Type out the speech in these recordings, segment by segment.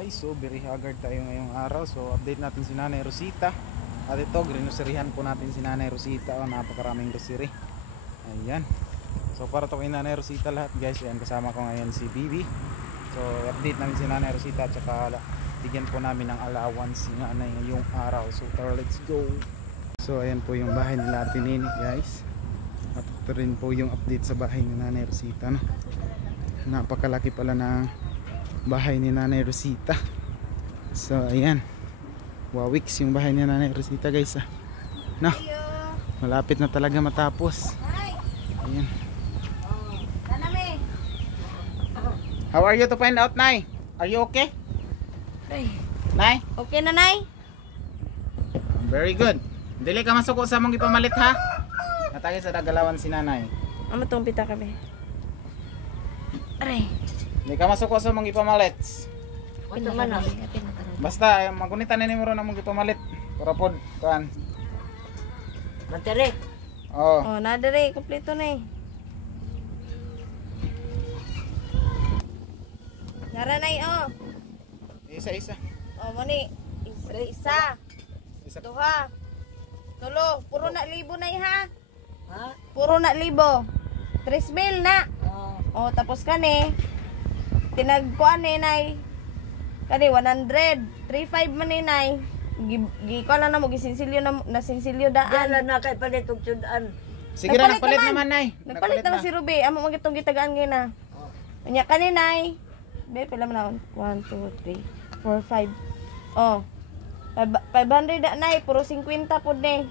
guys, so very haggard tayo ngayong araw. So update natin si Nanay Rosita. At ito, grinuserihan po natin si Nanay Rosita. Napakaraming grocery. Ayan. So para to kay Nanay Rosita lahat guys. Ayan, kasama ko ngayon si Bibi. So update namin si Nanay Rosita. At saka bigyan po namin ng allowance nga na ngayong araw. So tara, let's go. So ayan po yung bahay nila Ate Nini guys. At ito rin po yung update sa bahay ni Nanay Rosita, no? Napakalaki pala ng bahay ni Nanay Rosita. So ayan, wawiks yung bahay ni Nanay Rosita guys, no? Malapit na talaga matapos. Ayan. How are you to find out, Nay? Are you okay? Nay? Okay na, Nay? Very good. Dili ka masuko sa mong ipamalit, ha? Natagay sa dagalawan si Nanay. Ano tong pita kami? Aray. Hindi ka masuko sa mong ipamalit. Ito man na. Basta, magunitan na nimero na mong ipamalit. Para po, kuhan. Materi. Oo. Oh, nadere, kompleto na eh. Naranay, oh. Isa-isa. Oh, mani. Isa. Duha. Tulo. Puro na libo na ha. Ha? Puro na libo. 3,000 na. Oh, tapos kani. Tinagkuan ni Nay. Kani 100. 3,500 man ni Nay. Giko lang na mo gisinsilyo na sinsilyo daan. Diyan na kay palit og sudan. Sige na, nagpalit naman, Nay. Nagpalit naman si Ruby. Amo man gitong gitagaan gyud na. Unya kani Nay. Be pila man na 1 2 3 4 5. Oh. 500 na Nay, puro 50 pud ni.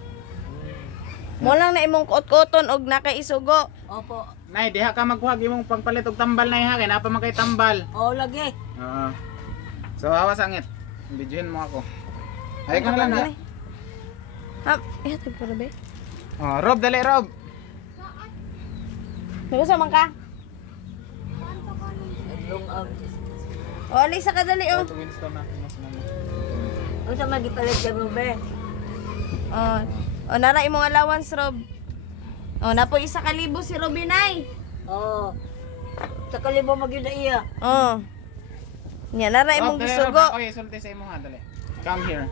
Mo lang na imong kuot-kuoton og nakaisugo. Opo. Nay, diha ka maghuwag imong pagpalit og tambal, Nay, ha? Kaya napa man kay tambal. Oo lagi. Oo. So, hawa sangit. Bidyohin mo ako. Ay ka na lang, ha? Ihatag ko Ruby. Oh, Rob, dali, Rob. Nagusa man ka? Long O, alis sa kadali, oh. Winston na. Ang sa magipalit ka mo be. Oh. O, nara imong allowance, Rob. O, napo 1,000 si Robinay. Oo. Sa kalibo magyud na iya. Oh. Nya, nara imong Rob, dali, gisugo. Rob. Oy, sulti sa imo, ha? Dali. Come here.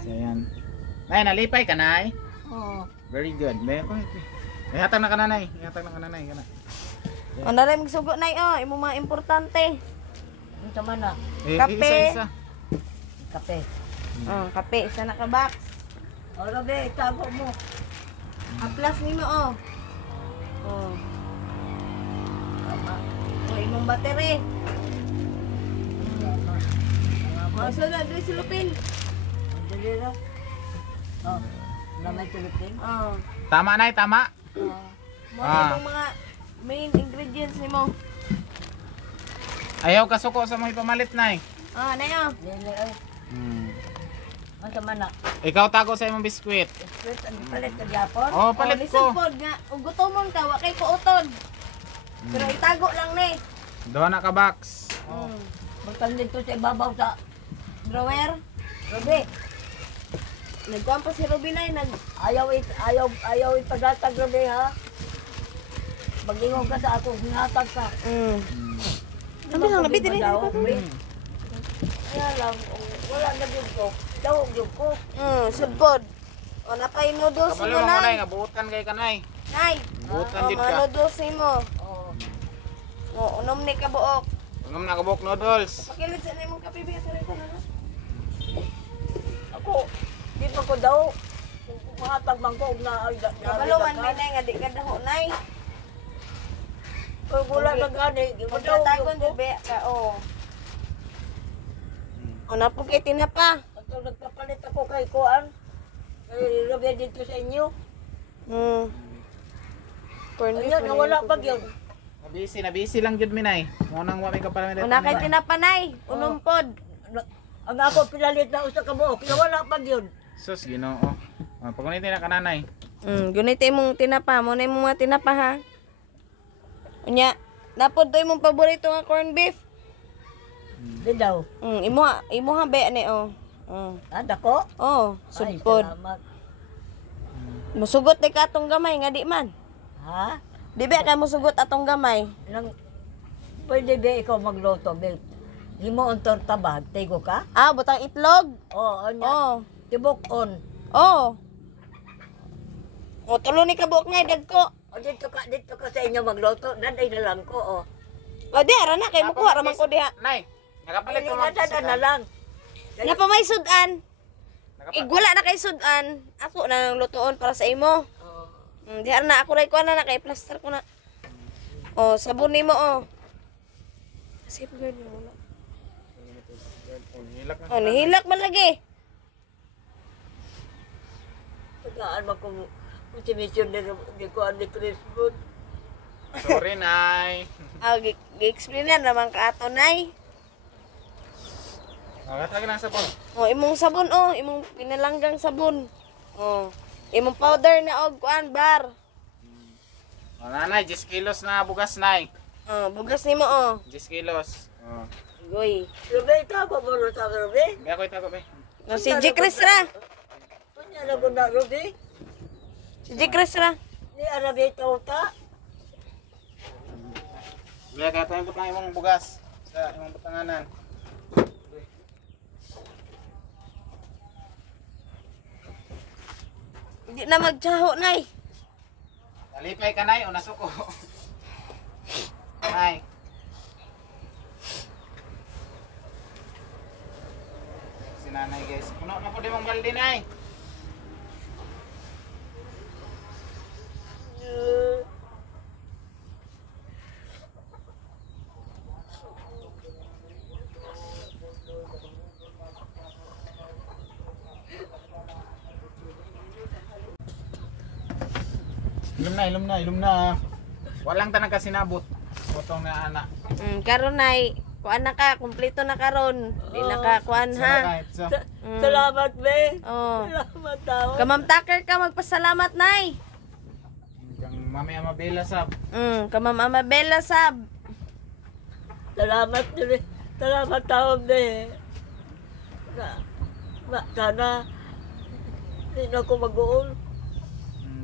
So, yan. Nay, nalipay ka, Nay? Oo. Very good. Ihatag na ka na, Nay. Ihatag na ka na, Nay. O, nara imong gisugo, Nay, oh. Imong mga importante. Ang sama na. Kape. Isa-isa. Kape. Oh, kape. Isa na ka box. O Robe, itago mo. Aplas nimo, oh. Oh. Tama. O, imong battery. Tama. O, sunod, doon silupin. Ang dali na. Oh. Na may tulipin. Oh. Tama, Nay, tama. Mo itong mga main ingredients nimo. Ayaw ka suko sa mga ipamalit, Nay. Ah, nayo. Dili ay. Ang sama na. Ikaw tago sa imong biskwit. Wait, ang palit ka gyapon. Oh, palit ko. Pod nga, ug gutomon ka, wa kay kuoton. Pero itago lang ni. Duha na ka box. Butang dito sa ibabaw sa Drawer. Robe. Nagkuhan pa si Robinay, Ayaw ipagatag Robe ha. Mag-ingon ka sa ako, hinatag ka. Sabi lang, labi din Kaya lang, wala na yun ko. Tawag yun ko. Sudpod. O, napay noodles Kabalo mo, mo, Nay. Nay. Nga buutan kay kanay. Nay. Buutan O, dit mga ka. noodles mo. Oo. O, unom ni ka buok. Ungam na kabuk noodles. Pakilit sa imong kape, biya sa rin na. Ako, di pa ko daw. Mga tagbangko na ay Kabaluman, Binay, nga di ka daho, Nay. Kung wala na gani, di pa daw Pagkatagon, yun ko. biya ka, o. O, napugkay tinapa. Pag nagpapalit ako kay Kuan, kay Robe dito sa inyo. Corn beef. Ayun, nawala pag yun. Nabisi lang jud mi, Nay. Mo nang wa may kapalamit. O, nakay tinapa, Nay. Unumpod. Ang ako pinalit na usa ka buok, nawala pag yun. Sus, Ginoo. Pagunitin na kananay. Gunit imong tinapa. Mo na imong mga tinapa, ha. Unya, napod to imong paborito nga corn beef. Di daw. Imo ha be ani oh. Dako? Oh, Ay, sudpod. salamat. Musugot ni ka atong gamay nga di man. Ha? Di ba ka musugot atong gamay? Nang Pwede ba ikaw magluto, babe? Di mo ang torta ba? Tigo ka? Ah, butang itlog. Oo, anya. Oh. Tibok on. Oh. O, tulo ni kabuok nga, dagko. O, dito ka sa inyo magluto. Daday na lang ko, o. O, di, ara na, kay mo kuha, raman ko diha. Nay, nakapalit ko Dada na lang. Napamay sudan. Igwala na kay sudan. Ako na nang lutoon para sa imo. Oo. Di, ara na, ako rin ko na, kay plaster ko na. O, sabon ni mo, o. Safeguard mo wala. O, nihilak man lagi. Tagaan mo kung si missionary di ko ani Christmas. Sorry, Nay. Ah, gi-explain na naman ka ato, nay. Nakatagin ang sabon. O, imong sabon, o. Imong pinalanggang sabon. O. Imong powder na, og kuan, bar. O, nanay, 10 kilos na bugas, Nay. O, bugas ni mo, o. 10 kilos. O. Goy. Ruby, tago mo rin sa Ruby. May ako itago, be. O, si G. Chris ra. Kunya na ko na Ruby. Si G. Chris ra. Ni Arabi Tauta. May katayin ko lang imong bugas sa imong butanganan. Hindi na magtsaho, nay. Talipay ka, Nay, o nasuko. Nay. Si nanay, guys. Puno na po di mong balde, Nay. Ilum na, ilum na. Walang tanang kasi nabot. Botong na anak. Karon, nay. Kuan na ka, kumpleto na karon. Di na ka kuan, ha. So, Salamat, be. Oh. Salamat tao. Kamam Tucker ka, magpasalamat, nay. kang mamaya mabela sab. Kamam Amabella, sab. Salamat, be. Salamat tao, be. Sana hindi na ako mag-uol.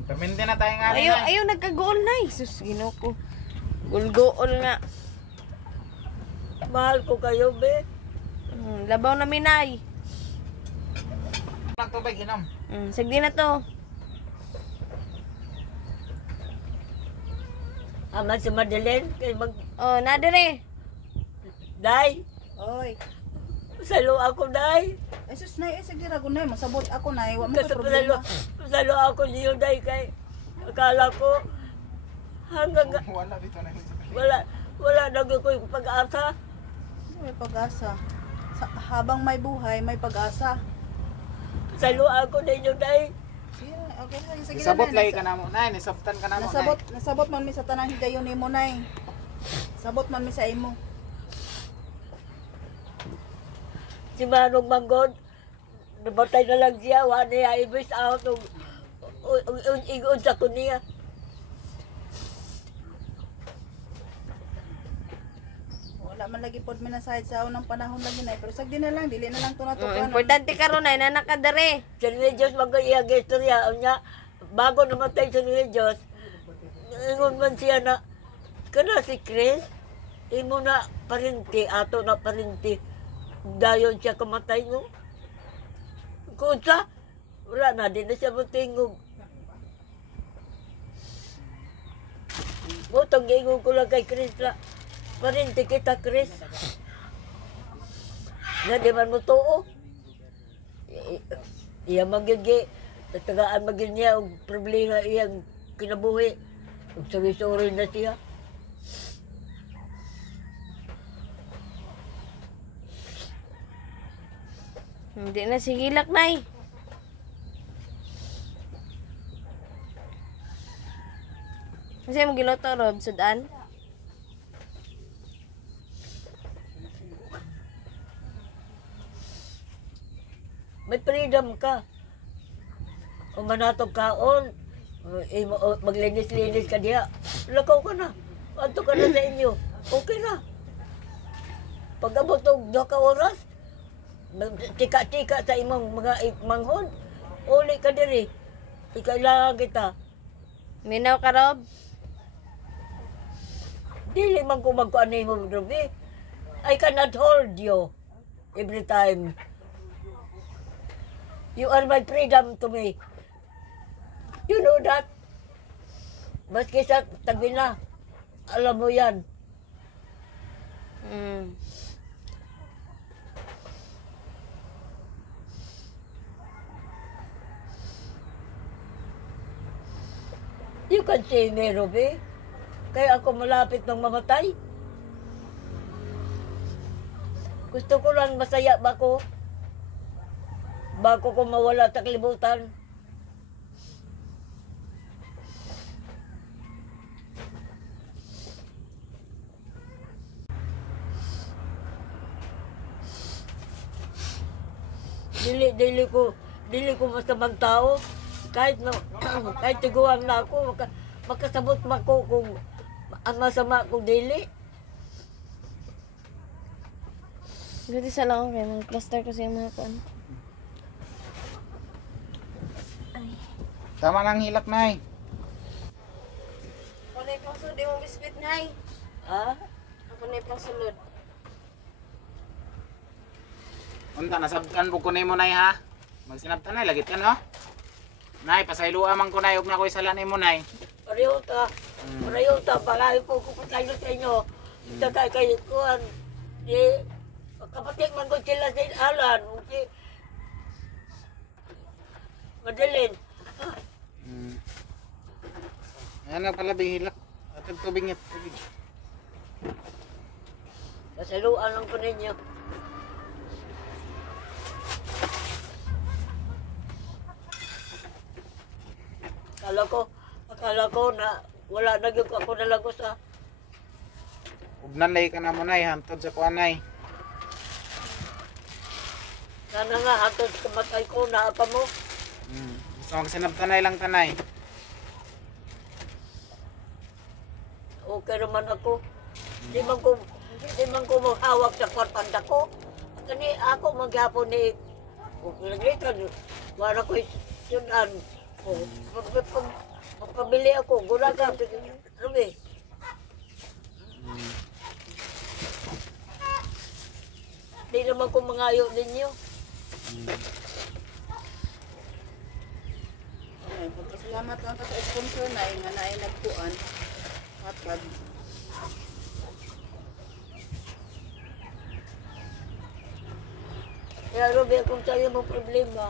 Permente na tayo nga rin, Ayaw, Nay. ayaw, nagka-goal, nay. Sus, ginoo ko. Gulgool nga. Mahal ko kayo, be. Labaw na minay. Tubig, inom. Sagdi na to. Ama si Madeleine, kay mag... Oh, nadire. Day, Oy. salo ako, Day. Ay sus nay, sige ra gunay masabot ako nay, wa mo Kasi ko problema. salo ako niyo, Day, kay akala ko hanggang Wala dito na. wala na ko yung pag-asa. May pag-asa. Habang may buhay, may pag-asa. Salo ako ninyo, Day. Sige, okay, sige. Isabot nay, lagi ka na mo, Nay. Nisabtan ka na mo, Nay. Nasabot man mi sa tanang higayon nimo nay. Sabot man mi sa imo. Si Manong Manggod, nabatay na lang siya, wala niya i-miss out ingon sa kuniya. Wala man lagi pod mi na side sa unang panahon lang yun ay, pero sagdi na lang, dili na lang to natutuan. Importante karon ay nanakadare. Si Religious mag-iyag istorya, niya, bago namatay si Religious, ingon man siya na, kana si Chris, imo na parinti, ato na parinti, dayon siya kamatay no. Kung sa, wala na, di na siya matingog. Butong giingon ko lang kay Chris na, parinti kita Chris. Nga di man mo tuo. Iya magigi, tatagaan magin niya og problema iyang kinabuhi. Ug suri-suri na siya. Hindi na sigilak, nay. Kasi mo giloto, Rob, sudan. May freedom ka. Kung manatog kaon, maglinis-linis ka diya. Lakaw ka na. Anto ka na sa inyo. Okay na. Pag abot og 2 ka oras, tika-tika sa imong mga manghon. Uli ka diri. Ikailangan kita. Minaw ka, Rob. Dili man ko magkuanay mo, Ruby. I cannot hold you every time. You are my freedom to me. You know that? Maski sa tabi na, alam mo yan. Mm. You can see me, Ruby. Kaya ako malapit ng mamatay. Gusto ko lang masaya ba ko? Bago ko mawala sa kalibutan. Dili ko masamang tao. Kahit tiguan na ako, makasabot man ko kung ang masama kong dili. Gati sa lang ako, mag-plaster ko sa mga kan. Tama lang hilak, Nay. Ako na yung sulod, di mo biskuit, Nay. Ha? Ako na yung sulod. Unta, nasabtan po kunay mo, Nay, ha? Magsinabtan, Nay, lagit ka, no? Nay, pasayloa man ko, Nay, huwag na ko isalan mo, Nay. Pareho ta, palayo po ko tayo sa inyo. Ito tayo kayo kuhan. Kapatid man ko sila sa alan. Madalin. Ayan na pala, bihilak. Atag tubig niya, tubig. Kasaluan lang ko ninyo. Akala ko na wala na yung ako nalagos sa Ugnan lay ka na mo, Nay, hantod sa kuan, Nay. sana nga hatod kumatay ko na apa mo. Gusto magsinabtan, Nay, lang tanay. Okay naman ako. Di man ko maghawak sa kwartanda ko. Kani ako maghapon ni Lagritan. Wala ko sunan. Magpabili ako. Gulaga. Rubi. Di naman ko mangayo ninyo. Ay, pagpasalamat lang ka sa sponsor na nga na ay nagpuan. Matag. Kaya Rubi, kung sa'yo mo problema,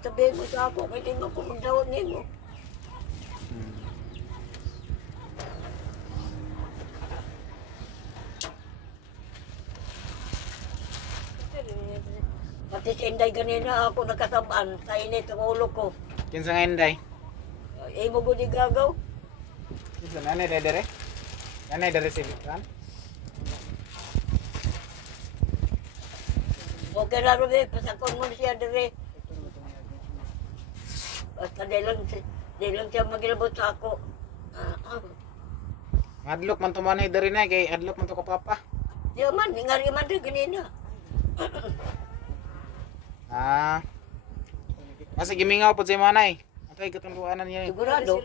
sabihin mo sa ako, may di mo ko magdawat nimo. Pati si Inday ganina ako nakasabaan sa init ang ulo ko. Kinsa nga Inday? Imo ko di gagaw. Kinsa nanay dere? Nanay dere si Vicran? Okay na Rubi, pasakon mo siya dire. Basta di lang siya magilabot sa ako. Adlok man tumanay dere na kay adlok man to ka papa. Di man, ngari man rin ganina. Kasi gimingaw po si manay. Atay katungkuanan niya. Sigurado.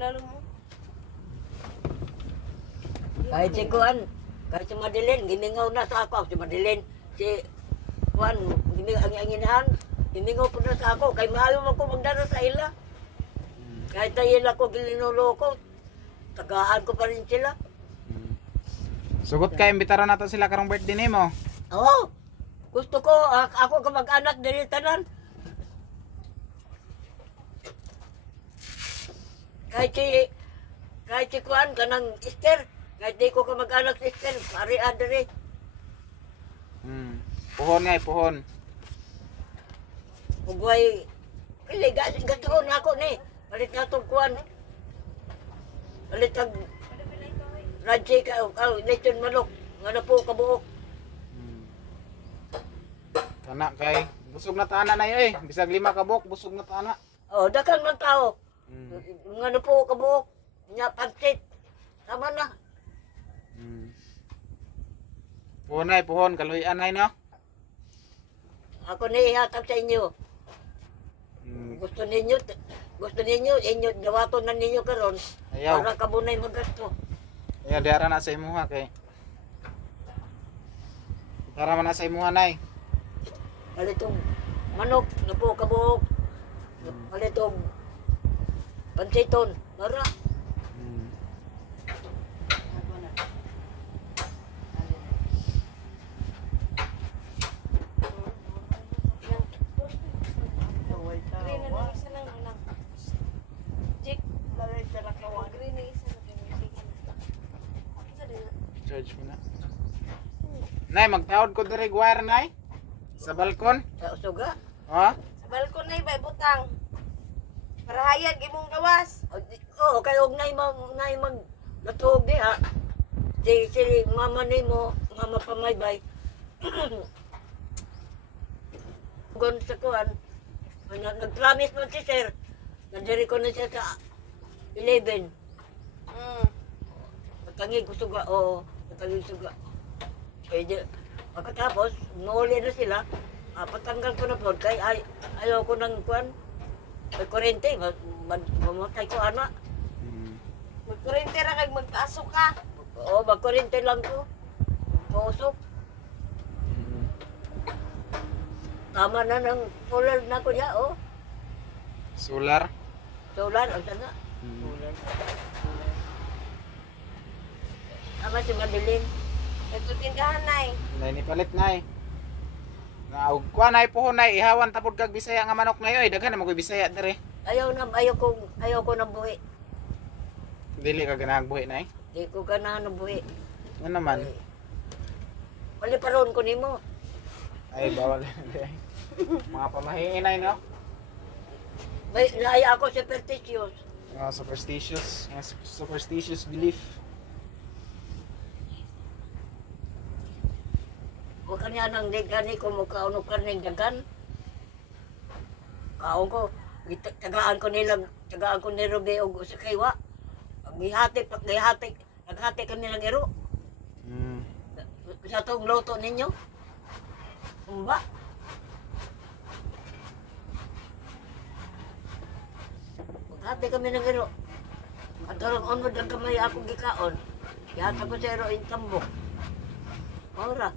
Kahit si Kuan, kahit si Madeline, gimingaw na sa ako. Si Madeline, si Kuan, ang anginahan, gimingaw po na sa ako. Kaya maayo mo ko magdara sa ila. Kahit na ila ko gilinuloko, tagaan ko pa rin sila. Sugot ka, imbitaran nato sila karong birthday nimo. Oo, gusto ko, ako kamag-anak diri tanan. Kahit si Kuan, kanang Esther, kahit di ko kamag-anak si Esther, pari adere. Puhon nga, puhon. Ugway, pili, gasto na ako ni. Palit nga itong Kuan. Palit ang radye ka, lechon manok, nga na po kabuok. Tana kay, busog na tana na eh. Bisag 5 ka buok, busog na tana. Oh, dakan man tao. Nga na po kabuok, nga pansit. Tama na. Puhon ay, puhon. Kaluyan ay, no? Ako na ihatag sa inyo. Gusto ninyo, inyo, dawato na ninyo karon. Ayaw. Para kabunay magasto. Ayaw, diara na sa imo ha kay. Para man na sa imuha nay. Palitong manok, napo kabuok. Palitong pansiton, para. Hmm. Green na lang isa lang unang. Jake, green na isa lang. Isa din na. Charge mo na. Nay, magtaod ko diri wire nay. Sa balkon. Sa usuga. Ha? Sa balkon na iba'y butang. Para hayag imong gawas. Oo, kayo ngay mag natuog di ha. Si mama ni mo, mama pamaybay. Gon sa kuan. Nag-promise mo si sir. Nandiri ko na siya sa 11. Matangig ko suga. Oo, matangig suga. Pwede. Pagkatapos, mauli na sila. Patanggal ko na po. Kaya ayaw ko ng kuan. May kurente. Mamatay ko ana. Hmm. Magkurente ra kag magpasok ka. Oo, magkurente lang ko. Pausok. Tama na ng solar na ko niya, oh. Solar. Solar, ang sana. Hmm. Tama si Madeline. Ito tindahan nay. Nay ni palit nay. Na kuha nay puhon nay ihawan tapod kag Bisaya nga manok nay oy daghan na mo koy Bisaya dere. Ayaw ko ng buhi. Dili ka ganang buhi nay. Di ko ganahan ng buhi. Ano naman? Wali paron ko nimo. Ay bawal. Mga pamahiin nay no. May naya ako superstitious. Mga superstitious belief. O kanya nang digani ko mo kauno karning dagan. Kaon ko, tagaan ko ni Ruby og sa kaywa. Gihati, naghati kami ng iro. Hmm. Sa tong loto ninyo. Umba. Naghati kami ng iro. At tarong unod ang kamay akong gikaon. Gihata ko sa iro in tambok. Ora.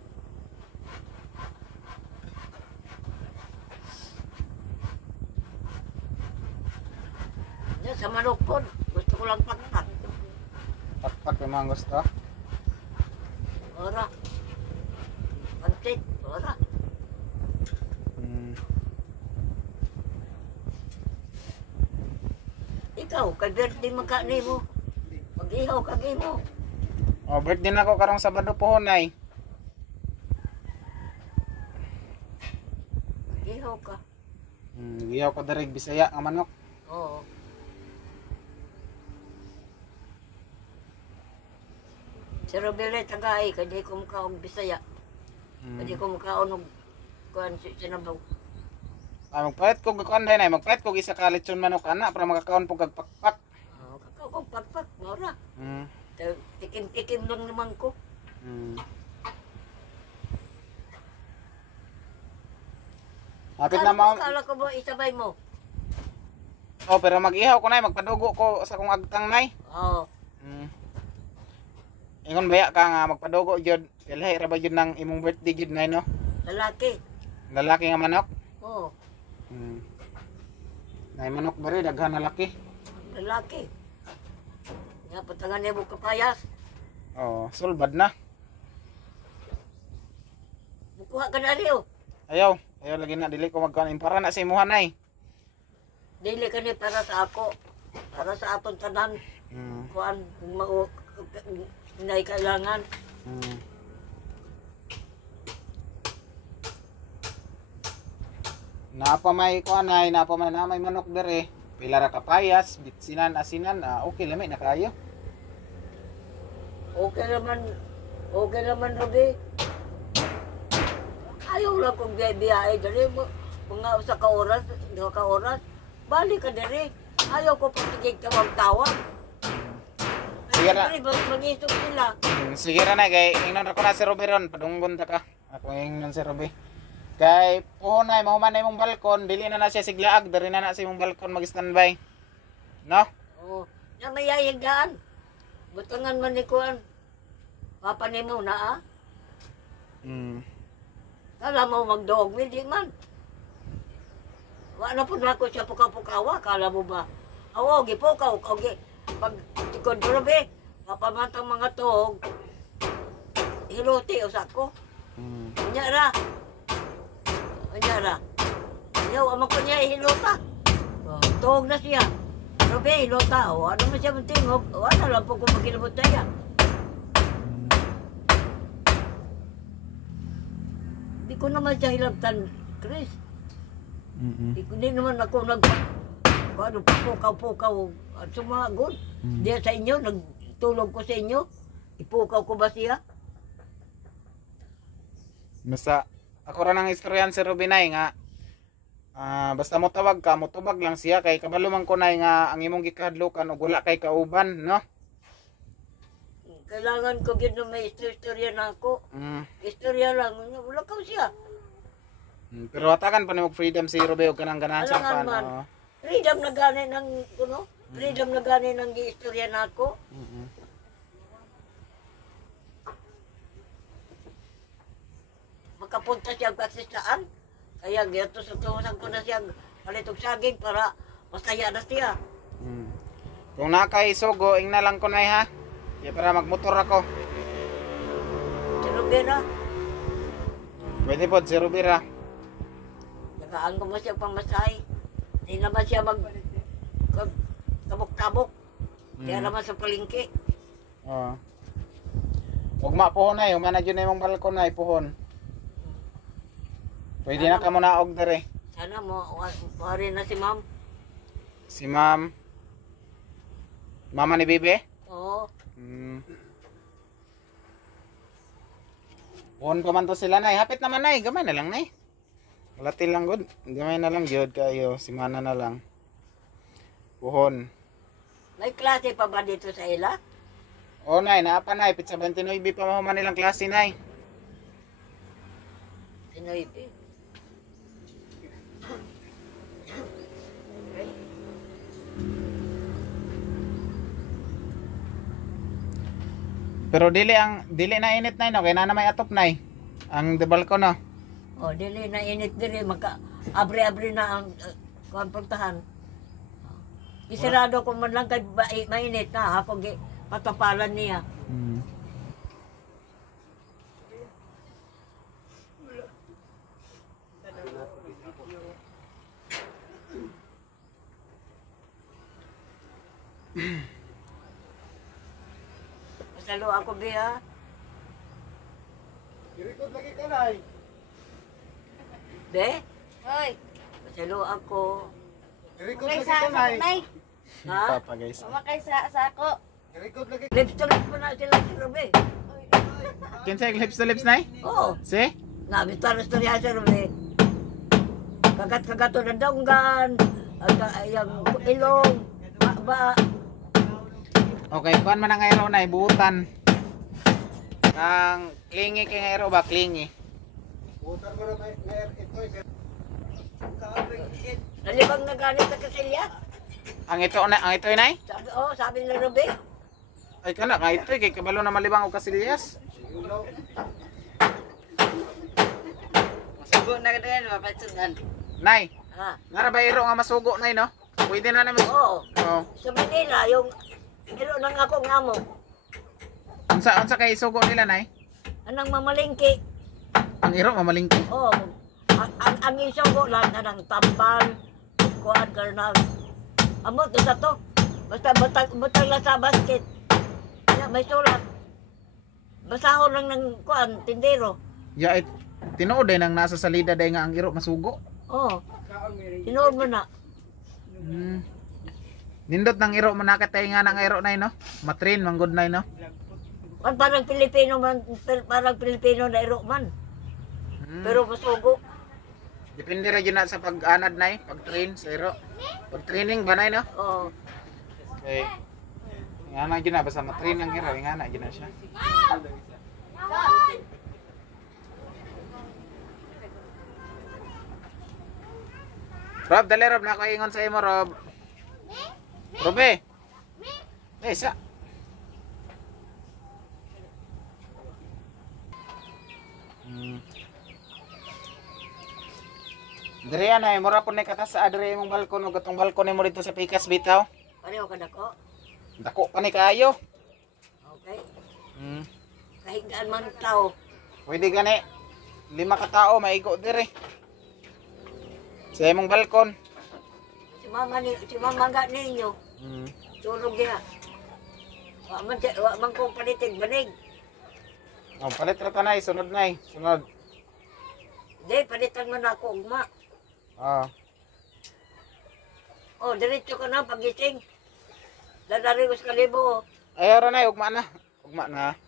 Sa manok po, gusto ko lang pakpak. Pakpak yung mga gusto. Ora. Pansit, ora. Hmm. Ikaw, kay birthday magkani mo. Mag-ihaw kagay mo. Oh, birthday na ko karong Sabado po nay. Mag-ihaw ka. Giyaw ko diri Bisaya nga manok. Oo. Si Robele tagay, kaya ko mukhaong Bisaya. Kaya ko mukhaon og kuan si sinabaw. Magpalit ko kuan day nay, magpalit ko isa ka lechon manok ana para makakaon po kag pakpak. Oo, kakao kong pakpak, mora. Hmm. Tikim-tikim lang naman ko. Hmm. Hapit na mao. Kala ko ba isabay mo? Oh, pero mag-ihaw ko nay, magpadugo ko sa kong agtang nay. Oo. Hmm. Ingon baya ka nga magpadugo jud. Ilhay ra ba jud nang imong birthday jud nay no? Lalaki. Lalaki nga manok. Oo. Hmm. Nay manok bari daghan na laki. Lalaki. Nga patangan niya mo kapayas. Oh, sulbad na. Bukuha ka na rin. Ayaw lagi na dili ko magkuan para na sa imuha nay. Dili ka ni para sa ako. Para sa aton tanan. Hmm. Kuan, kung hindi kailangan. Hmm. Napa may kuan nay, napa man na may manok dere. Pila ra kapayas, bitsinan, asinan, okay lami na kayo. Okay naman, Ruby. Ayaw lang kong biyahe dali mo. Mga sa kaoras, balik ka dali. Ayaw ko patigig tawag-tawag. Sige na. Mag-isok sila. Sige ra na kay ingnon ra ko na si Ruby ron, padunggon ta ka. Ako ingnon si Ruby. Kay puhon na mahuman na imong balkon, dili na siya siglaag, dari na sa imong balkon mag-standby. No? Oo. Na mayayagaan. Butangan man ni Kuan. Papa ni mo na ah. Hmm. Kala mo magdoog, hindi man. Wala po na ako siya pukaw-pukawa, kala mo ba? Awo, gipukaw, okay. Pag tikod grabe, kapamantang mga tuog, hiluti o sako. Anyara. Yaw, amang ko niya hiluta. Tuog na siya. Grabe, hiluta. O, ano man siya matingog? Wala lang po kung magkinabot na yan. Di ko naman siya hilabtan, Chris. Hindi naman ako pukaw-pukaw at sumagod. Diya sa inyo, nagtulog ko sa inyo. Ipukaw ko ba siya? Basta ako ra nang istoryan si Rubinay nga basta mo tawag ka, motubag lang siya kay kabalo man kunay nga ang imong gikahadlokan ug wala kay kauban, no? Kailangan ko gid na may istorya na ako. Istorya lang, wala ka siya. Pero hatagan pa nimog freedom si Ruby ug kanang ganahan siya Alangan man. pa. Freedom na gani ng kuno. Freedom na gani ng giistorya na ako. Makapunta siya ang pagsistaan. Kaya gato sa tuwasan ko na siya palitog saging para masaya na siya. Kung nakaisugo, ing na lang kunay ha. Kaya para magmotor ako. Si Rubira, Pwede po si Rubira. nagaan ko mo siya pamasahe. Hindi naman siya kabok-tabok. Kaya naman sa palengke. Oo. Huwag mapuhon ay, humana dyan na yung balkon ay puhon. Pwede na ka muna og dere. Sana mo, wari na si ma'am. Si ma'am. Mama ni Bibi? Oo. Puhon pa man to sila nay. Hapit naman nay. Gamay na lang nay. Walatil lang good. Gamay na lang gyud kayo. Si Mana na lang. Puhon. May klase pa ba dito sa ila? O nay, naapa nay. Pizza 29 pa mahuman nilang klase nay. Sinoipi. Pero dili na init nay no. Kaya na may atop nay. Ang de balkon no. O, dili na init dili. Abri-abri na ang konportahan. Isirado ko man lang kay mainit na. Ako patapalan niya. Masalo ako biya. I-record lagi ka nay. Be? Hoy, Masalo ako. I-record kay lagi sa ka nay. nay. Ha? Papa guys. Mamakay sa ako. I-record lagi. Lips to lips pa na sila si Ruby. Kinsa lips to lips nay? Oo. Si? Nabitar na niya si Ruby. Kagat-kagato ng donggan. At yung ilong. Ba. Okay, kuan man ang aero na ibutan. Ang klingi kay aero ba klingi? Butan mo na ito. Nalibang na ganit sa kasilya. Ang ito nay? Sabi ni Ruby. Ay kana kay ito kay kabalo na malibang og kasilyas. Masugo na ka din, mapatsunan. Nay, Ha? nara ba iro nga masugo nay no? Pwede na naman. Oo. Oh. Sa Manila, yung ilo ng ako nga mo. Unsa kay isugo nila nay? Anang mamalingki. Ang iro mamalingki. Oo. Ang isugo lang anang tambal. Kuan karnag. Amo to sa to. Basta butang lang sa basket. Ya, may sulat. Basahon lang ng kuan tindero. Ya tinuod ay nang nasa salida day nga ang iro masugo. Oo. Tinuod mo na. Nindot nang iro manakatay nga nang iro nay no. Matrin manggod nay no. Parang Pilipino man, parang Pilipino na iro man. Pero masugo. Depende ra gyud na sa pag-anad nay, pag-train sa iro. Pag-training ba nay no? Oo. Okay. Nga na gyud na basta matrain ang iro, nga na gyud na siya. Rob, dali Rob, na ako ingon sa imo Rob. Robe. Isa. Diri anay, mura po na katasa diri imong balkon o gatong balkon mo dito sa Pikas bitaw. Pareho ka na ko. Dako pa ni kaayo. Okay. Hmm. Kahigaan man tao. Pwede gani. 5 ka tao maigo diri. Sa imong balkon. Si mama nga ninyo. Hmm. Tulog niya. Wa man kong palitig banig. Oh, palit ra tanay, sunod nay. Sunod. Di, palitan man ako ugma. Ah. Oh, diretso ka na pagising. Dadari ko sa kalibo. Ayaw ra nay, ugma na. Ugma na.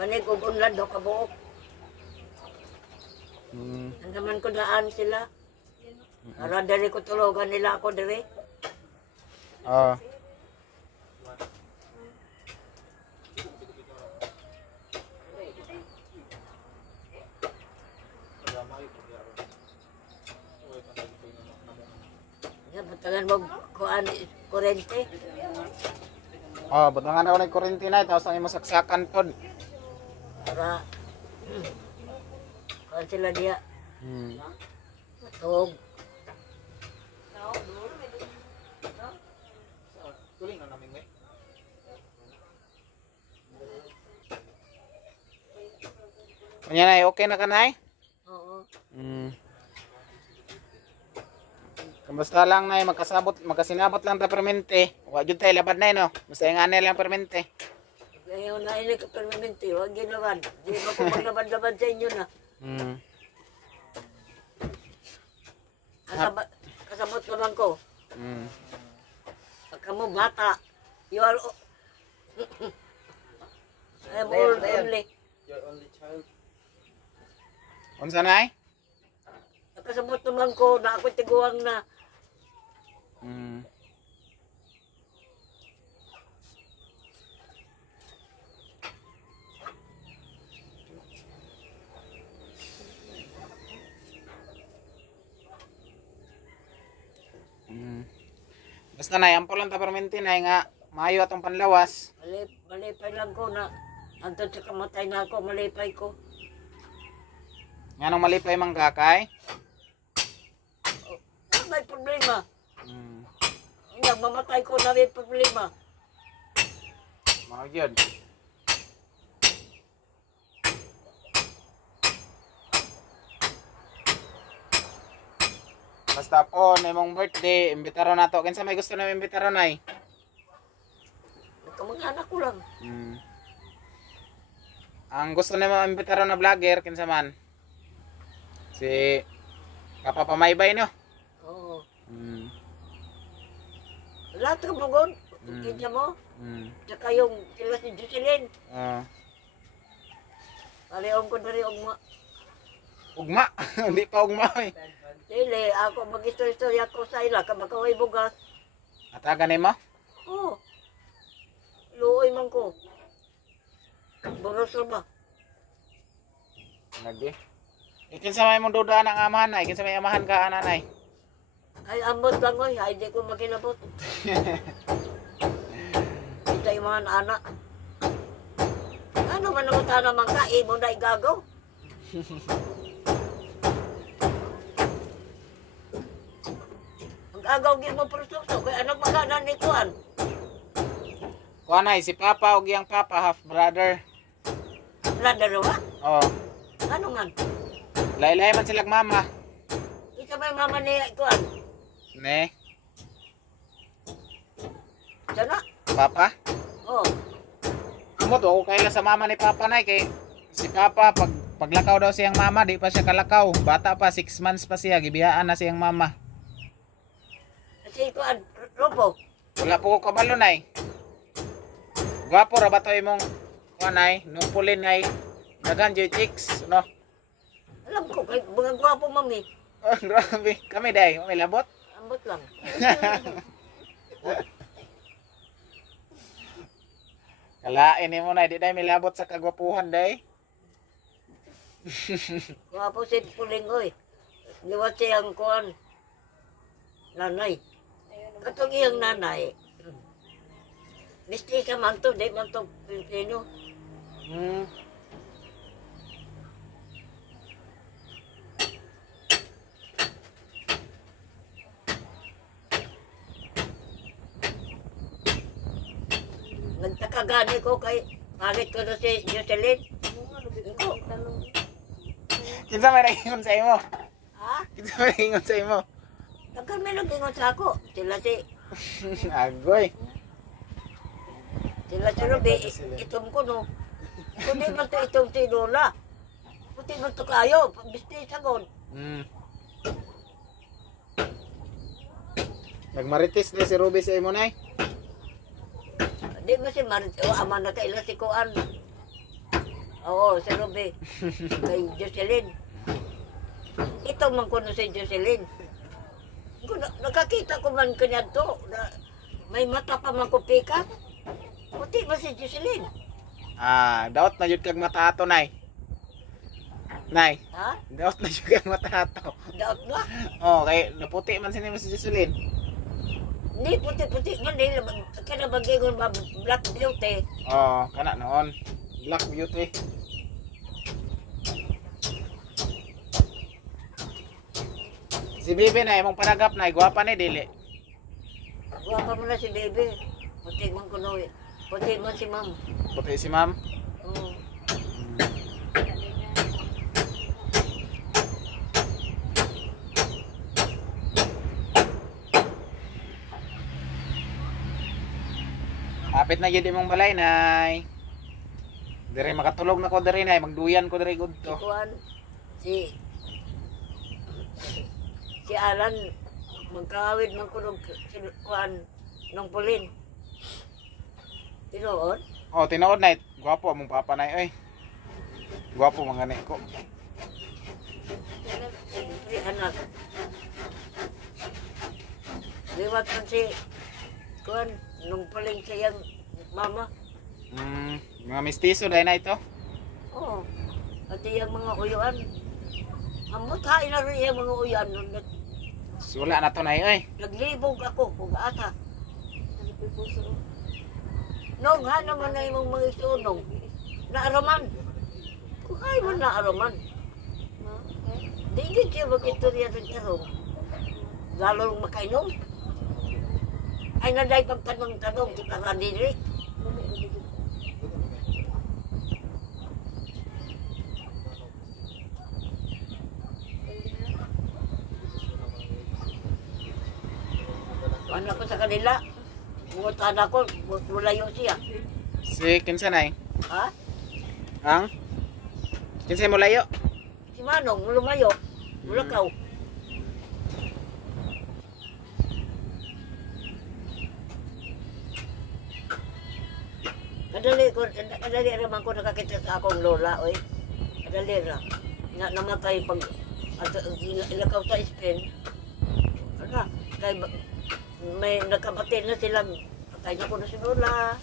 Banig ug unlad do kabuok. Hmm. Ang naman ko daan sila. Para dari ko tulogan nila ako diri. Ah. Yan, batangan mo kuan kurente. Oh, butangan ako ng kurente nay, tapos ang imong saksakan pod. Para kuan sila diya. Hmm. Matog. Kanya nay, okay na ka nay? Oo. Hmm. Kamusta lang nay, magkasinabot lang ta permente. Wa jud tay labad nay no. Basta yung anay lang permente. Ngayon na ini ka permanente, wag ginawan. Di ba ko maglabad-labad sa inyo na. Hmm. Kasabot naman ko. Hmm. Pagka mo bata, you are I'm old only. Unsa nay? Kasabot naman ko na ako tiguang na. Hmm. Hmm. Basta nay, ampo lang ta permente nay nga maayo atong panlawas. Malipay lang ko na. Antod sa kamatay na ako, malipay ko. Nga nang malipay man kakay. May problema. Hmm. Mamatay ko na may problema. Mao gyud. Basta po, na imong birthday, imbitaron nato. Kinsa may gusto na imbitaron ay? Kamag-anak ko lang. Hmm. Ang gusto na mo imbitaron na vlogger, kinsa man? Si Papa Pamaybay no? Oo. Hmm. Lahat ka bugod. Mm. Kinsa mo. Hmm. Tsaka yung sila si Jocelyn. Ah. Paliong ko na rin ugma. Ugma, hindi pa ugma eh. Dili, ako mag-istorya ko sa ila. Kamakaway bugas. Atagan ni mo? Oo. Luoy man ko. Boros ba? Lagi. Kinsa may mong duda ng amahan ay, kinsa may amahan ka ananay. Ay, ambot lang ko. Ay, di ko makinabot. Ito yung mga anak. Ano man naman tayo naman ka? Imo na igagaw. Mag-agaw gid mo prosuso. Kaya anak maganan ni Kuan. Kuanay, si Papa og iyang Papa, half brother. Ladarawa? Oh, Ano man? laylay man silang mama. Isa may mama ni Kuan. Ne, Sana? Papa. Oh. Amo to, ako kaila sa mama ni Papa nay kay si Papa paglakaw daw siyang mama, di pa siya kalakaw. Bata pa, 6 months pa siya, gibiyaan na siyang mama. Si Kuan, Robo. Wala po ko kabalo nay. Gwapo ra ba to imong kuanay, nung pulin nay daghan joy chicks, no? Alam ko, kay mga gwapo mami. Oh, grabe. Kami day, may labot. Ambot lang. Kalain ni mo na, di day may labot sa kagwapuhan day. Gwapo si Puling, oy. Liwat siyang Kuan. Nanay. Katong iyang nanay. Misti ka man to, di man to Pilipino. Hmm. Nagtakagani ko kay pangit ko na si Jocelyn. Ko, Kinsa may nagingon sa imo? ha? Kinsa may nagingon sa imo? Nagkan may nag-ingon sa ako. Sila si Agoy. Ruby, itom ko no. Kundi man to itom si Lola. Kundi man to kayo, bisnis agad. Nagmarites ni si Ruby sa imo nay. Di ba si Marit, ama na kaila si Kuan. Oo, si Ruby. Kay Jocelyn. Ito man ko no si Jocelyn. Nakakita ko man kanya to. Na, may mata pa man ko pikas. Puti ba si Jocelyn? Daot na jud kag mata ato nay. Nay, Ha? daot na jud kag mata ato. Daot ba? Oh, kay naputi man sinimo si Jocelyn. Hindi, puti-puti man. Kaya bagingon ba black beauty. Oh, kana noon. Black Beauty. Si Bibi na imong panagap na gwapa ni dili. Guwapa mo na si Bebe. Puti man ko no. Puti man si Ma'am. Puti si Ma'am. Oo. Apit na gyud imong balay nay. Dire makatulog na ko dire nay, magduyan ko dire gud Si to. Kuan, si Alan, magkawid man ko nung si Kuan, nung Pulin. Tinoon? Oh, tinuod nay, gwapo among papa nay oy. Gwapo man gani ko. Si anak. Liwat man si Kuan, nung Pulin siyang mama. Mga mistiso dahil na ito. Oo. At yung mga uyuan. Amot hain na rin yung mga uyuan. Sula na to nay oy. Naglibog ako kung asa. Nung ha naman na yung mga isunong. Naaraman. Kung ay man naaraman. Di siya mag-istorya ng karong. Lalo makainom. Ay naday pagtanong-tanong si Paradiri. Ano ko sa kanila? Bungutan ako, mulayo siya. Si kinsa nay? Ha? Ang? Kinsa mo layo? Si Manong, lumayo. Mulakaw. Kadali raman ko nakakita sa akong lola, oy. Kadali ra. Namatay pag ilakaw sa Spain. Ano? Kay may nagkapatid na silang patay na ko na si lola.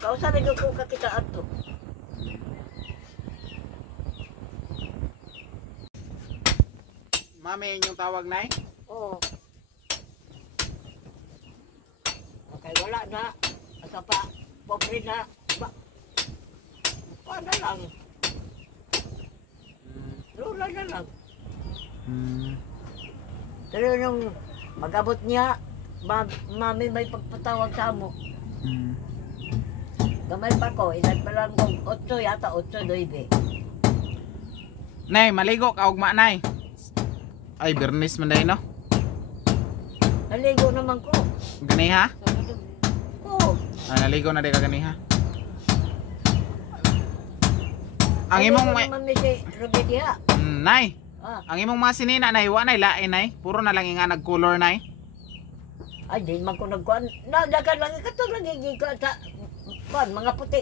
Kausabi ko kakitaan to. Mami inyong tawag nay? Oo. Okay, wala na. Asa pa, pobre na. Paano lang? Lola na lang. Pero nung mag-abot niya, mami may pagpatawag sa amo. Gamay pa ko, ilan pa lang kong 8 yata, 8, 9. Nay, maligo ka ugma nay. Ay, bernis man dahil no? Naligo naman ko. Ganiha? Oo. Naligo na di ka ganiha. Ang imong may... naman may si Robedia. Nay, Ah, ang imong mga sinina nay, wa nay lain nay. Puro na lang nga nag-color nay. ay, di man ko nagkuhan. Nadagan lang, ikato nagiging ko sa kuhan, mga puti.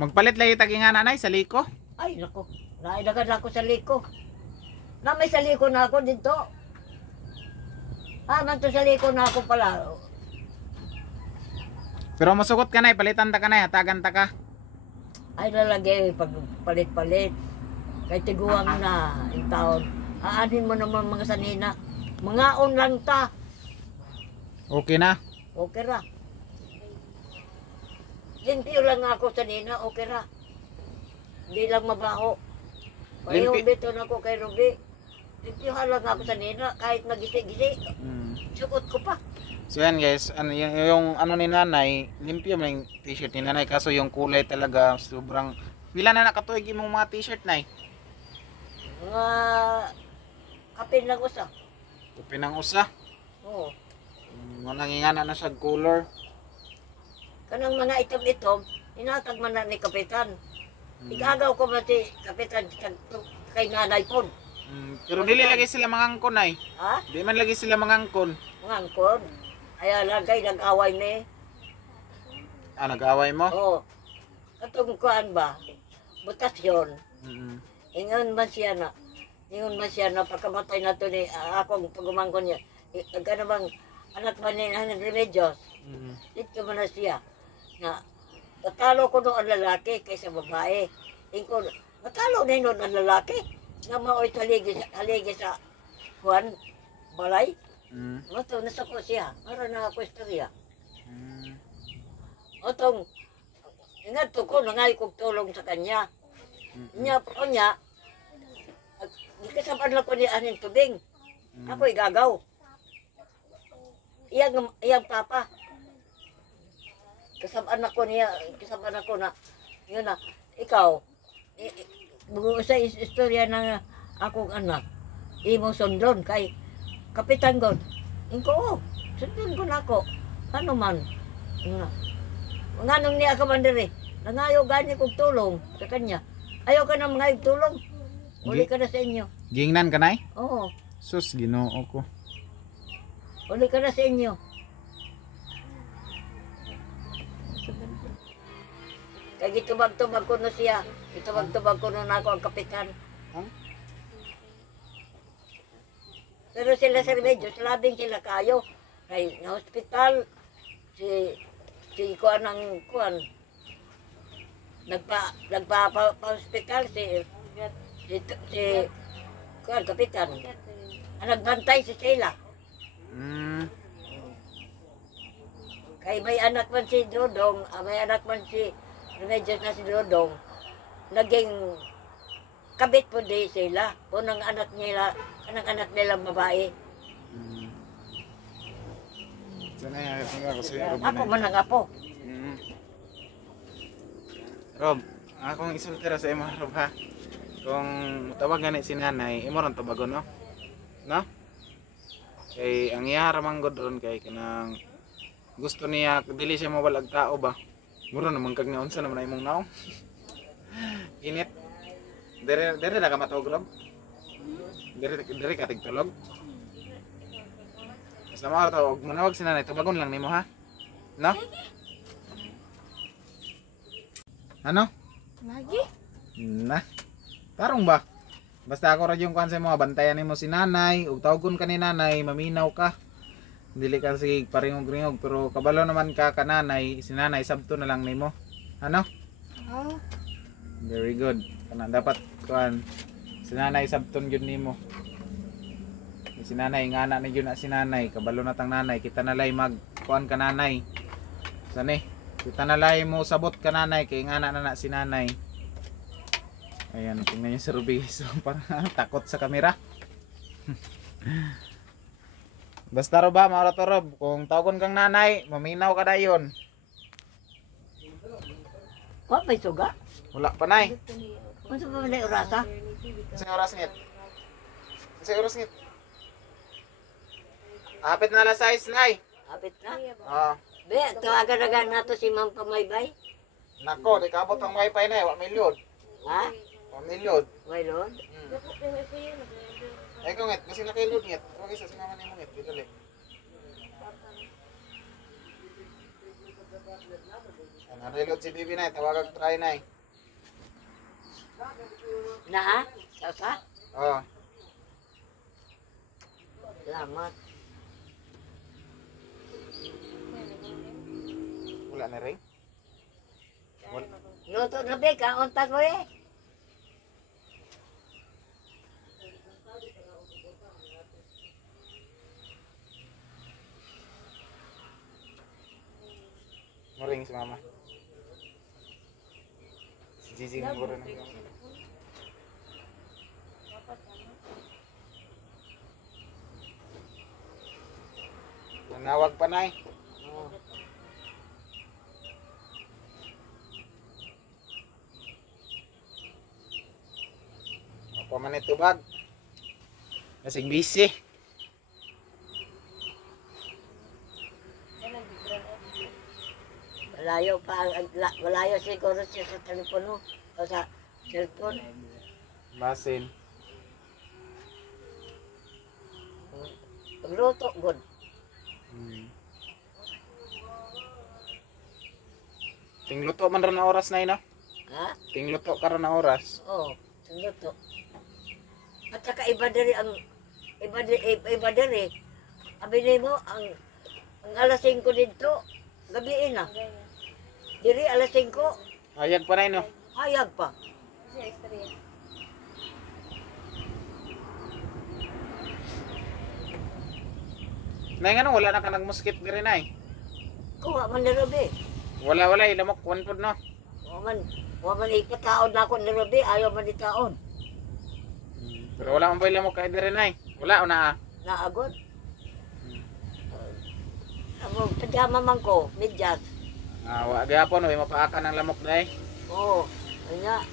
Magpalit lagi tagi nga nanay sa liko. Ay, naku. Naidagan ako sa liko. Na may sa liko na ako dito. Man to sa liko na ako pala. Pero masugot ka nay, palitan ta ka nay, hatagan ta ka. Ay, lalagay pag palit-palit. Kay tiguang na yung taon. Aanin mo naman mga sanina. Mga on lang ta. Okay na. Okay ra. Limpyo lang ako sanina, okay ra. Hindi lang mabaho. Pareho bito na ako kay Ruby. Limpyo lang ako sanina, kahit nagisi-gisi. Sukot ko pa. So yan guys, ano, yung ano ni nanay, limpyo man yung t-shirt ni nanay. Kaso yung kulay talaga sobrang... Pila na nakatuig imong mga t-shirt nay? Mga kapin lang usa. Pinang usa. Oo. Nangingana na siya color. Kanang mga itom-itom, inatag man na ni Kapitan. Igagaw ko man si Kapitan kay nanay po. Pero dili lagi sila mangangkon ay. Ha? Di man lagi sila mangangkon. Mga angkon. Ay lagay nag-away ni. Ah, nag-away mo? Oo. Katong kuan ba? Butas yun. Mm. Ingon man siya na. Ingon man siya na pagkamatay na to ni akong pagumangkon niya. Gano bang anak man ni Nanay Remedios. Dito man na siya. Na natalo ko noon ang lalaki kaysa babae. Ingon, natalo na noon ang lalaki. Nga mao'y haligi sa kuan balay. Oto, nasa ko siya. Mara na ako istorya. Otong, ingat ko, nangay kong tulong sa kanya. Niya po niya, di kasaban lang ko ni aning tubing. Ako igagaw. Iyang papa. Kasaban ako niya, kasaban ako na, yun na, ikaw, bugo sa istorya ng akong anak, imo sundon kay Kapitan God. Ingko, sundon ko na ako. Ano man? Nganong niya ka man diri. Nangayo gani kong tulong sa kanya. Ayaw ka na mga tulong. Uli ka na sa inyo. Gingnan ka nay? Oo, Sus, Ginoo ko. uli ka na sa inyo. Kaya gitubag-tubag ko na siya. Gitubag-tubag ko na ako ang kapitan. Pero sila sa Remedios, labing sila kayo. Kay na hospital, si kuan ang kuan. Nagpa-hospital si kuan kapitan. Ang nagbantay si Sheila. Kay may anak man si Dodong, may anak man si Remedios na si Dodong. Naging kabit po di sila. Unang anak nila, anak nila babae. Sana yan, ako sa Rob. Ako man ang apo. Rob, akong isultira sa imo Rob ha. Kung tawag gani si nanay, imo ron tabagon no? No? Kay ang iya ramang god ron kay kanang gusto niya dili siya mawalag tao ba. Muro naman kag naunsa naman imong naong. Init. Dere na ka matog Rob. Dere ka tigtulog. Basta mo to, og manawag si nanay, tabagon lang nimo ha. No? Ano? Lagi? Na. Tarong ba? Basta ako ra yung kuan sa mga bantayan nimo si nanay, ug tawagon ka ni nanay, maminaw ka. Dili ka sige paringog-ringog pero kabalo naman ka kananay, si nanay sabto na lang nimo. Ano? Oh. Very good. Kana dapat kuan si nanay sabton gyud nimo. Si nanay ngana na gyud na si nanay, kabalo na tang nanay, kita nalay mag kuan ka nanay. Sani? Kita nalay mo sabot ka nanay kay ngana na si nanay. Ayan, tingnan niyo si Ruby. So, parang takot sa kamera. Basta Rob ba, maura to Rob. Kung tawagon kang nanay, maminaw ka dayon. Wa may suga? Wala pa nay. Unsa pa man orasa? Sa oras ngit. Sa oras ngit. Apit na alas 6 nay. Apit na. Oh. Be, tawagan nato si Ma'am Pamaybay. Nako, di kabot ang wifi na, wa milyod. Ha? Wa milyod. May Lord? Ay ko ngit, kasi nakailod ngit. Huwag isa si mama ni mo ngit, dili. Narilod si Bibi na, tawagag try na. Na ha? Sa? Oh. Salamat. Wala na ring. Luto na be, kaunta ko eh. Maring si mama. Si Gigi ng guro ng Nanawag pa nay. Oh. Apa man ito bag. Kasing busy. Malayo siguro siya sa telepono o sa cellphone. Basin. Pagluto, good. Tingluto man rin na oras na ino. Ha? Tingluto ka rin na oras. Oo, pagluto. At saka iba diri. Abili mo, ang alas 5 dito, gabiin na. Diri alas 5, Ayag pa na ino. hayag pa. Nay nga no, wala na ka nagmuskit diri nay. Kuha man ni Ruby. Wala ilamok one pod no. Waman ikataon na ako ni Ruby, ayaw man itaon. Pero wala man ba ilamok kay diri nay. Wala na. Naagot. Ako, pajama man ko, medyas. Wa gyapon oy mapaaka ng lamok nay. Oo, kanya.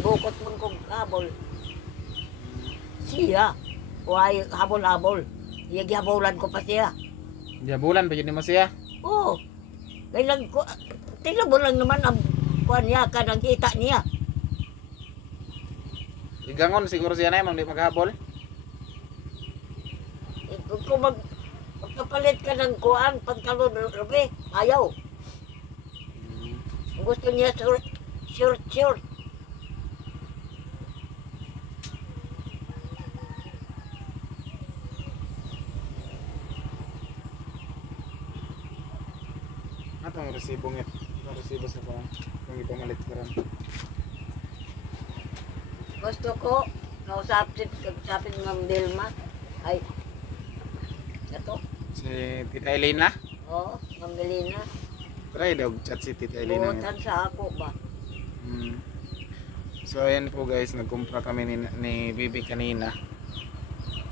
Bukot man kong habol. Siya. Huwag habol-habol. Iyagihabolan ko pa siya. Diabulan ba yun mo siya? Oo. Kailan ko, tingnan mo lang naman ang kuhan niya, kanang kita niya. Igangon siguro siya nay mang di maghabol. Kung magpapalit ka ng kuhan, pagtalon, Ruby, ayaw. Gusto niya short. Ato ang resibo ngit. Ang resibo sa kuan. Kung ipamalit ka rin. Gusto ko, kausapin ng Dilma. Ay, ito. Si Tita Elena. Oo, Ma'am Melina. Try daw chat si Tita Elena. Buutan sa ako ba? So ayan po guys, nagkumpra kami ni Bibi kanina.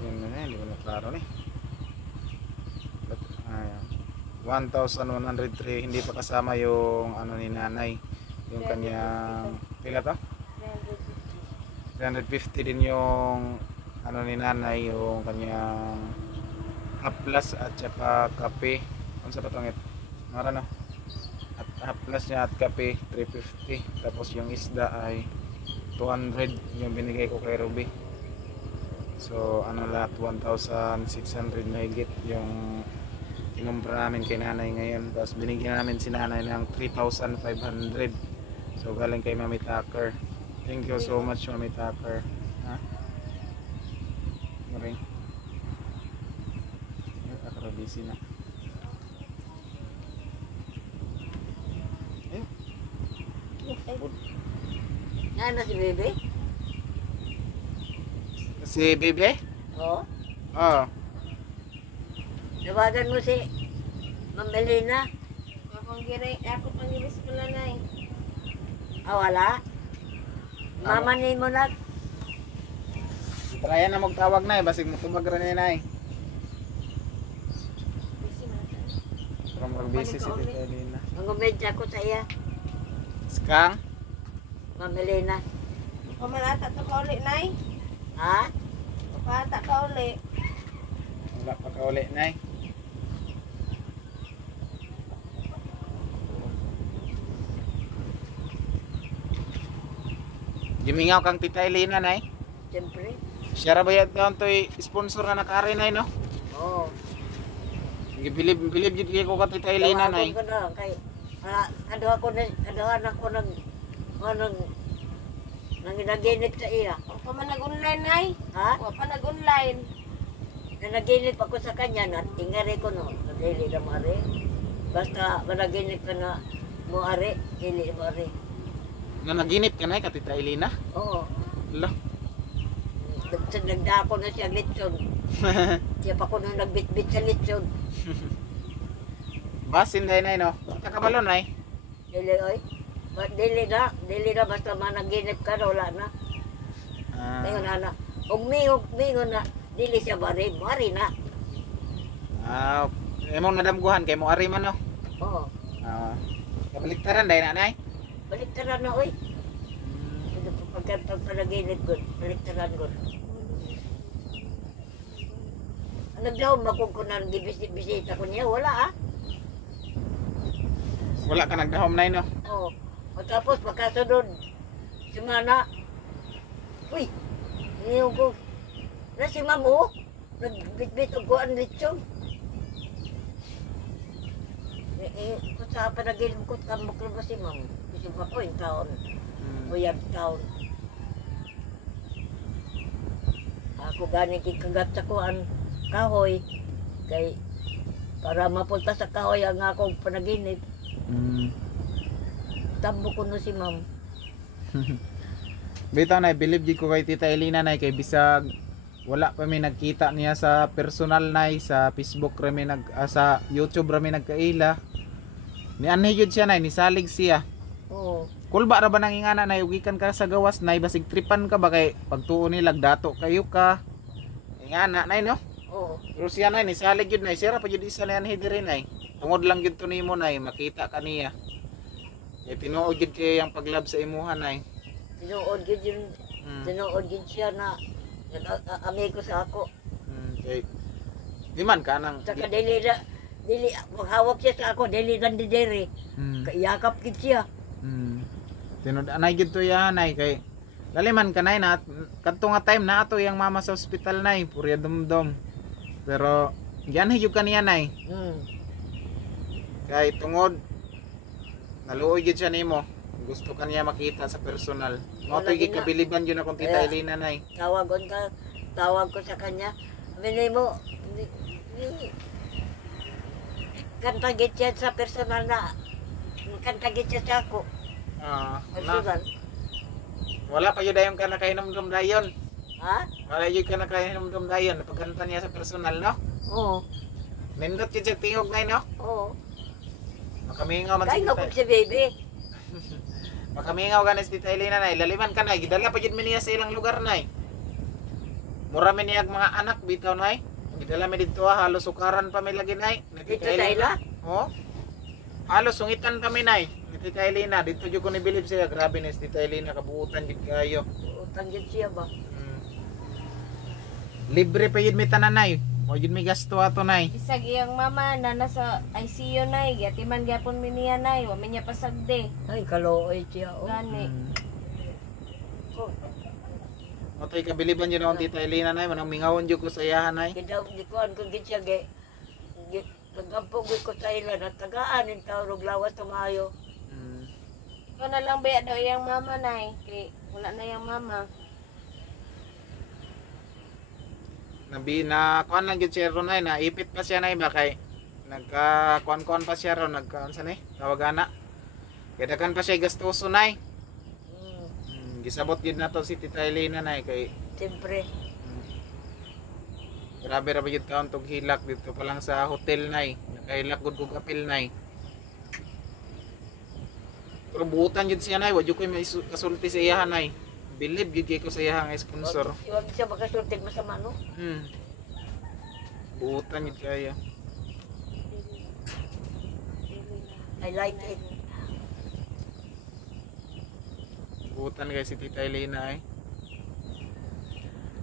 Yun na hindi ko na klaro ni. 1,103 hindi pa kasama yung ano ni nanay, yung kanyang pila to? 350 din yung ano ni nanay, yung kanyang haplas at saka kape. Ano sa patongit? Mara no? At haplas niya at kape 350, tapos yung isda ay 200 yung binigay ko kay Ruby. So ano lahat 1,600 na higit yung kinumpra namin kay nanay ngayon. Tapos binigyan namin si nanay ng 3,500. So galing kay Mami Tucker. Thank you so much Mami Tucker. Ha? Maring. Ako busy na. Ayun. Yan na si Bebe? Si Bebe? Oo. Oo. Tawagan mo si Ma'am Melina. Ako pangiris pala na eh. Wala? Mama ni mo na. Tryan na magtawag na basig mo tubag ra ni nay. From busy si Tita Elena. Mangumedya ko sa iya. Skang? Ma'am Melina. Pamanata to ka uli, nay. Ha? Papata ka uli. Wala pa ka uli nay. Gimingaw kang Tita Elena nay. Siyempre. Siya ra bayad daw to'y sponsor na nakari nay no. Oo. Gibilib jud kay ko ka Tita Elena nay. Tawagan ko na. Kay, aduha ko nang nanginaginit sa iya. O pa man nag-online, nay. Ha? O pa nag-online. Nanaginip ako sa kanya na tingari ko no. Dili na mo ari. Basta managinip ka na mo ari. Dili mo ari. Nanaginip ka nay ka Tita Elena? Oo. Lo. Nagdako na siya litson. Siya pa ko nung nagbitbit sa litson. Basin day nay no. Kakabalo nay. Dili oy. Dili na basta managinip ka na wala na. Mingon na. Ug mingon na dili siya bari na. Ah, imong nadamguhan kay mo ari man no. Oo. Ah, kabaliktaran dai nanay. Baliktaran na, oy. Pagpanaginip ko, baliktaran ko. Nagdahom ako kung bisita ko niya, wala ah. Wala ka nagdahom nay no. Oo. Tapos pagkasunod, simana, uy, niyo ko, na si Mamo, nagbitbit og kuan lechon. Kung sa panaginip ko, kamok na ba si Mamo? Kasi ako yung taon, uyab taon. Ako gani kikagat sa kuan kahoy, kay para mapunta sa kahoy ang akong panaginip. Tambo ko no si Ma'am. Bitaw na believe di ko kay Tita Elena nay kay bisag wala pa mi nagkita niya sa personal nay sa Facebook ra mi sa YouTube ra mi nagkaila. Ni anhi gyud siya nay ni salig siya. Oo. Kulba ra ba nang ingana nay ugikan ka sa gawas nay basig tripan ka ba kay pagtuo ni dato kayo ka. Ingana nay no. Oo. Pero siya nay ni salig gyud nay sira pa gyud isa na anhi diri nay. Tungod lang gyud to nimo nay makita ka niya. Kay tinuod gyud kay ang paglab sa imuhan nay. Tinuod gid yun. Tinuod gid siya na amigo sa ako. Okay. Di man ka nang Saka dili maghawak siya sa ako, dili lang di diri. Yakap gid siya. Tinud anay gyud to yanay kay laliman ka nay na kadto nga time na ato yang mama sa ospital nay purya dumdum. Pero gianhi gyud kaniya nay. Kay tungod naluoy gyud siya nimo. Gusto ka niya makita sa personal. Mo to gikabiliban gyud akong Tita Elena nay. Tawag ko sa kanya. Minay mo, kantagit siya sa personal na, kantagit siya sa ako. Personal. Wala pa yun dayon ka nakainom-dum dayon. Ha? Wala yun ka nakainom-dum dayon. Napagkanta niya sa personal, no? Oo. Nindot yun siya tingog na, no? Oo. Makamingaw man Kaya si nga po si baby. Makamingaw ka na si Tita Elena, nay. Laliman ka, nay. Gidala pa yun niya sa ilang lugar, nay. Mura mi niyag mga anak, bitaw, nay. Gidala mi dito, halos sukaran pa may lagi, nay. Dito sa ila? Oo. Halos sungitan kami, nay. Ni Tita Elena, dito dito ko nibilib siya. Grabe na si Tita Elena, kabuutan din kayo. Utang yun siya ba? Libre pa yun may tananay. O yun may gasto ato, nay. Bisag iyang mama na nasa ICU nay, gatiman gyapon mi niya nay, wa man niya pasagde. Ay, kalooy siya. Oh. Gani. Matoy kabiliban yun akong Tita Elena, nay. Manang mingawon yun ko sa iyahan, nay. Gidaw, di ko ang kagit siya, nagampog ko sa ila, na tagaan, yung tawag lawas sa maayo. Ikaw na lang baya daw iyang mama nay, kay wala na iyang mama. Na kuan lang gyud siya ron, nay. Naipit pa siya, nay. Bakay nagka-kuan-kuan pa siya ron. Nagkaan sa, nay. Tawagana. Kaya dagan pa siya gastuso, nay. Gisabot yun na to si Tita Elena, nay. Kay Siyempre. grabe ra ba yun taon tog hilak dito pa lang sa hotel, nay. Nakahilak gud kog apil, nay. Pero buutan yun siya, nay. Wadyo ko may kasulti sa iyahan, nay. Believe yun ko sa iyahang sponsor. Huwag siya makasultig masama, no? Buutan yun kaya. I like it. Buutan kay si Tita Elena, ay.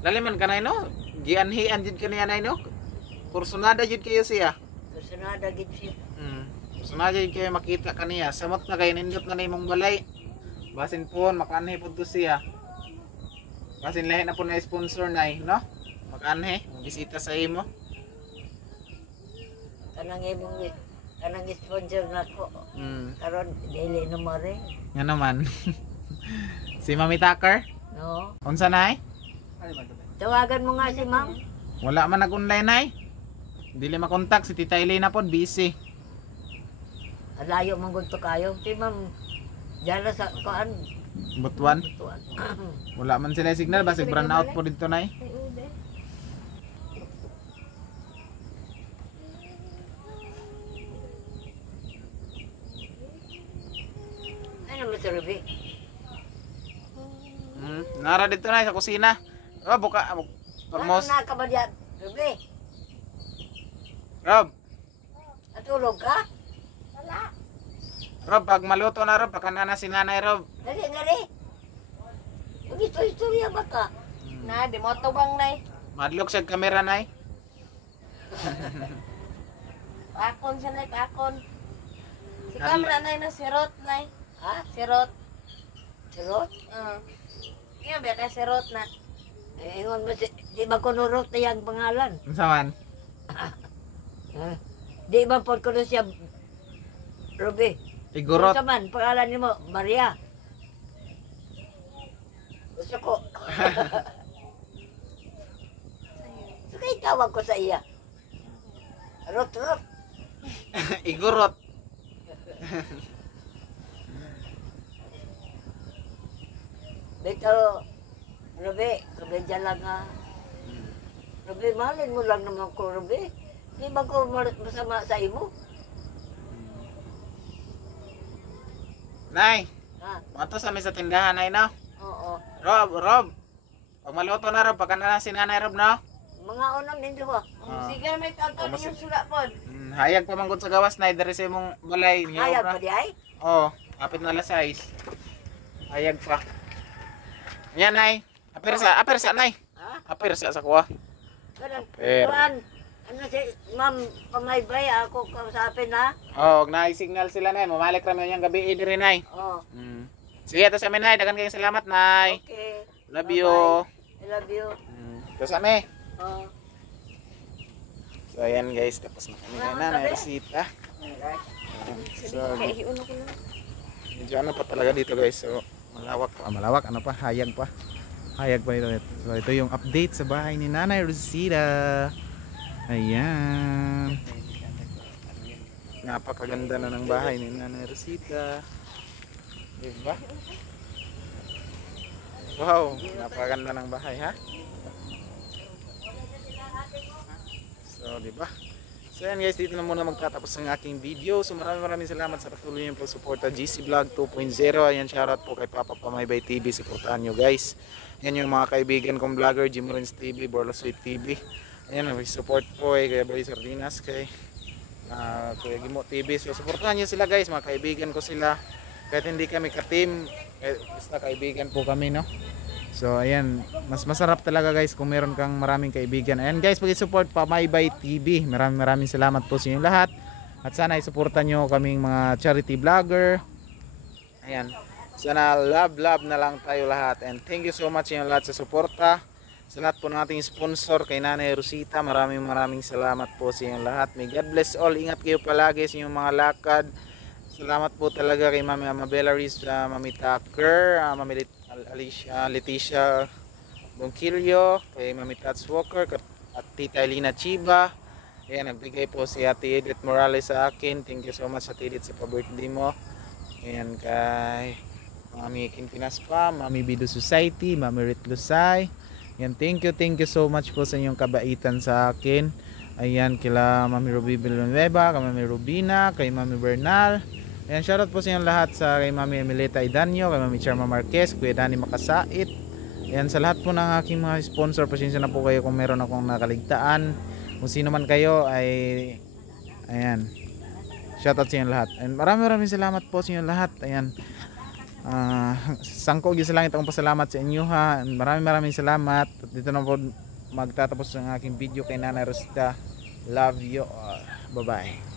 Laliman ka, nay, no? Gianhian yun ka niya, nay, no? Kursunada yun kayo siya. Gusto na dagit siya. Kursunada yun kayo makita ka niya. Samot na kayo, nindot na na imong balay. Basin po, makanhi po to siya. Basin lahi na po na sponsor, nay, no? Makanhi, bisita sa imo. Kanang sponsor na ko. Karon dili na mo rin. Yan naman. Si Mami Tucker? No? Unsa, nay? Tawagan mo nga si ma'am. Wala man nag-online, nay. Dili makontak si Tita Elena po, busy. Alayo mong gunto kayo. Si ma'am, diyan na sa kuan. Butuan. Tuwan. Wala man sila signal, basi brown out po dito, nay. Ano mo sa Ruby? Nara dito, nay, sa kusina. Oh, buka. Ano Almost. na ka ba diyan? Ruby? Rob, Natulog ka? Rob, pag maluto na Rob, pakana na si nanay Rob. Dali, dali. Mag-istorya ba ka? Na, di mo tubang nay. Madlok sa kamera nay. Pakon siya nay, pakon. Si Nal- kamera nay na sirot nay. Ha? Sirot. Sirot? Iya ba kay sirot na. Ingon mo, di ba kunurot na yung pangalan? Unsa man? Di ba po kuno siya, Ruby? Igurot. Ano man, pangalan niyo mo, Maria. Gusto ko. So kayo tawag ko sa iya. Rot. Igurot. Dito, Ruby, kabedya lang nga. Ruby, mahalin mo lang naman ko, Ruby. Di ba ko masama sa imo? Nay, Ha? mato sa amin sa tindahan nay no. Oo. Rob. Pag maluto na Rob, pakana na si nanay Rob no. Mga unang ninyo ba? Sige may kanto mas- yung sula pod. Hayag pa manggod sa gawas nay diri sa imong balay niyo. Hayag pa di ay? Oh, kapit na alas 6. Hayag pa. Yan nay. Aper sa nay. Ha? Aper sa kuha. Kanang, Pero- kuan, ano si, ma'am, pamaybay ako kausapin ha? Oh, na-signal sila nay. Mamalik ra man yung gabi diri nay. Oo. Sige, to sa amin nay. Dagan kayong salamat nay. Okay. Love Bye-bye. you. I love you. To sa amin. Oo. So ayan guys, tapos na kami na nanay Rosita. So, Kay uno ko na. medyo ano pa talaga dito guys. So, malawak ano pa, hayag pa ito. So ito yung update sa bahay ni Nanay Rosita. Ayan, napakaganda na ng bahay ni Nanay Rosita, diba? Wow, napakaganda ng bahay ha. So diba? So yan guys, dito na muna magtatapos ang aking video. So maraming salamat sa patuloy niyong pagsuporta GC Vlog 2.0. Ayan, shoutout po kay Papa Pamaybay TV. Supportahan nyo guys. Yan yung mga kaibigan kong vlogger, Jim Rins TV, Borla Sweet TV. Ayan, support po kay Boy Sardinas, kay Kuya Gimo TV. So supportahan nyo sila guys, mga kaibigan ko sila. Kahit hindi kami ka-team, basta kaibigan po kami, no? So ayan, mas masarap talaga guys kung meron kang maraming kaibigan. Ayan guys, pag-support Pamaybay TV. Maraming salamat po sa inyo lahat. At sana isuportan nyo kaming mga charity vlogger. Ayan, sana love na lang tayo lahat. And thank you so much sa inyo lahat sa suporta. Sa lahat po ng ating sponsor kay Nanay Rosita, maraming salamat po sa inyo lahat. May God bless all. Ingat kayo palagi sa inyong mga lakad. Salamat po talaga kay Mami Amabella Riz, Mami Tucker, Mami Leticia Bongkilio, kay Mami Tats Walker, at Tita Elena Chiba. Ayan, nagbigay po si Ate Edith Morales sa akin. Thank you so much Ate Edith sa pa-birthday mo. Ayan, kay Mami Kinpinas pa, Mami Bido Society, Mami Rit Lusay. Ayan, thank you so much po sa inyong kabaitan sa akin. Ayan, kila Mami Ruby Villanueva, kay Mami Rubina, kay Mami Bernal. Ayan, shoutout po sa inyong lahat sa kay Mami Emileta Idanyo, kay Mami Charma Marquez, Kuya Dani Makasait. Ayan, sa lahat po ng aking mga sponsor, pasensya na po kayo kung meron akong nakaligtaan. Kung sino man kayo ay, ayan, shoutout sa inyong lahat. And maraming salamat po sa inyong lahat. Ayan, sangko gyud sa langit akong pasalamat sa inyo ha. Maraming salamat. At dito na po magtatapos ang aking video kay Nanay Rosita. Love you all. Bye bye.